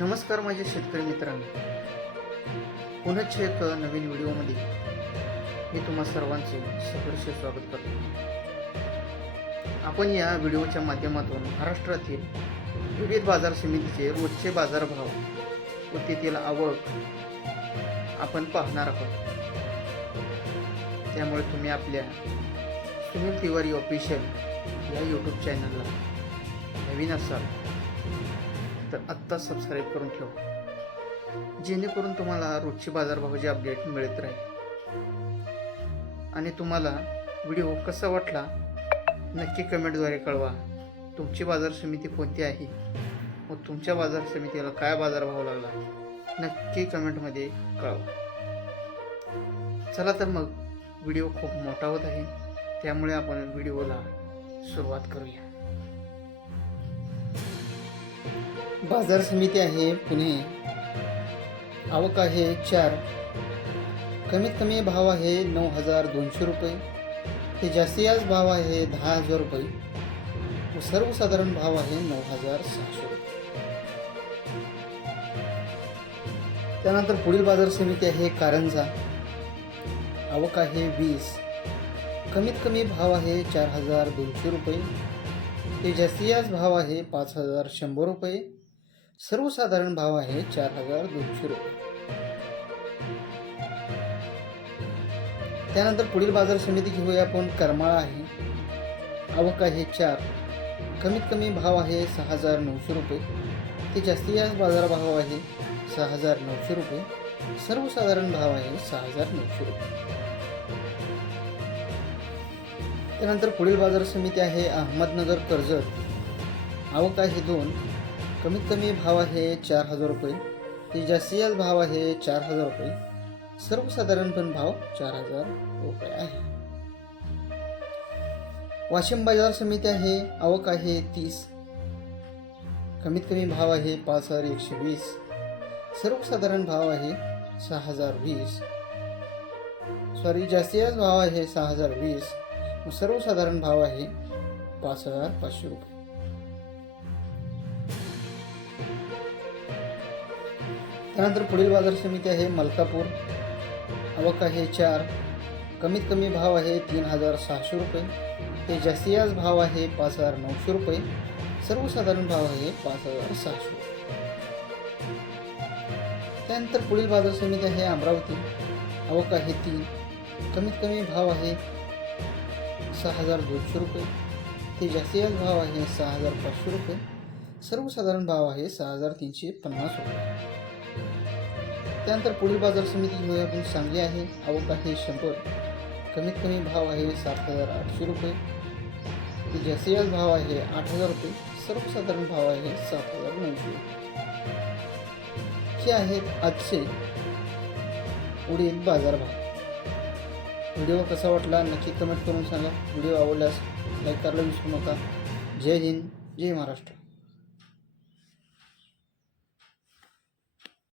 नमस्कार माझे शेतकरी मित्रांनो. पुनश्च एक नवीन व्हिडिओमध्ये मी तुम्हा सर्वांचे सहर्ष स्वागत करतो. आपण या व्हिडिओच्या माध्यमातून महाराष्ट्रातील विविध बाजार समितीचे रोजचे बाजारभाव व तेथील आवक आपण पाहणार आहोत. त्यामुळे तुम्ही आपल्या सुनील तिवारी ऑफिशियल या यूट्यूब चॅनलला नवीन असाल. तर आत्ता सबस्क्राईब करून ठेवा. जेणेकरून तुम्हाला रोजची बाजारभावाची अपडेट मिळत राहील. आणि तुम्हाला व्हिडिओ कसा वाटला नक्की कमेंटद्वारे कळवा. तुमची बाजार समिती कोणती आहे? व तुमच्या बाजार समितीला काय बाजारभाव लागला? नक्की कमेंटमध्ये कळवा. चला तर मग व्हिडिओ खूप मोठा होत आहे. त्यामुळे आपण व्हिडिओला सुरुवात करूया. बाजार समिती आहे पुणे. आवक आहे चार. कमीत कमी भाव आहे नऊ हजार दोनशे रुपये. ते जास्तीत जास्त भाव आहे दहा हजार रुपये. व सर्वसाधारण भाव आहे नऊ हजार सहाशे रुपये. त्यानंतर पुढील बाजार समिती आहे कारंजा. आवक आहे वीस. कमीत कमी भाव आहे चार हजार दोनशे रुपये. ते जास्तीत जास्त भाव आहे पाच हजार शंभर रुपये. सर्वसाधारण भाव आहे चार हजार दोनशे रुपये. त्यानंतर पुढील बाजार समिती घेऊया आपण. करमाळा आहे. आवक आहे चार. कमीत कमी भाव आहे सहा हजार नऊशे रुपये. ते जास्तीत जास्त बाजार भाव आहे सहा हजार नऊशे रुपये. सर्वसाधारण भाव आहे सहा हजार नऊशे रुपये. त्यानंतर पुढील बाजार समिती आहे अहमदनगर कर्जत. आवक आहे दोन. कमीत कमी भाव आहे चार हजार रुपये. ते जास्तीत भाव आहे चार हजार रुपये. सर्वसाधारणपण भाव चार हजार रुपये आहे. वाशिम बाजार समिती आहे आवक आहे तीस. कमीत कमी भाव आहे पाच हजार एकशे वीस. सर्वसाधारण भाव आहे सहा हजार वीस. सॉरी जास्तीत भाव आहे सहा हजार वीस सर्वसाधारण भाव आहे पाच हजार पाचशे रुपये. त्यानंतर पुढील बाजार समिती आहे मलकापूर. आवक आहे चार. कमीत कमी भाव आहे तीन हजार सहाशे रुपये. ते जास्तीत जास्त भाव आहे पाच हजार नऊशे रुपये. सर्वसाधारण भाव आहे पाच हजार सहाशे रुपये. त्यानंतर पुढील बाजार समिती आहे अमरावती. आवक आहे तीन. कमीत कमी भाव आहे सहा हजार दोनशे रुपये. ते जास्तीत जास्त भाव आहे सहा हजार पाचशे रुपये. सर्वसाधारण भाव आहे सहा हजार तीनशे पन्नास रुपये. त्यानंतर पुढील बाजार समिती घेऊया आपण सांगली आहे आवक आहे शंभर. कमीत कमी भाव आहे सात हजार आठशे रुपये. जास्तीत जास्त भाव आहे आठ हजार रुपये सर्वसाधारण भाव आहे सात हजार नऊशे. हे आहेत आजचे पुढील बाजारभाव व्हिडिओ कसा वाटला नक्की कमेंट करून सांगा. व्हिडिओ आवडल्यास लाईक करायला विसरू नका. जय हिंद जय महाराष्ट्र.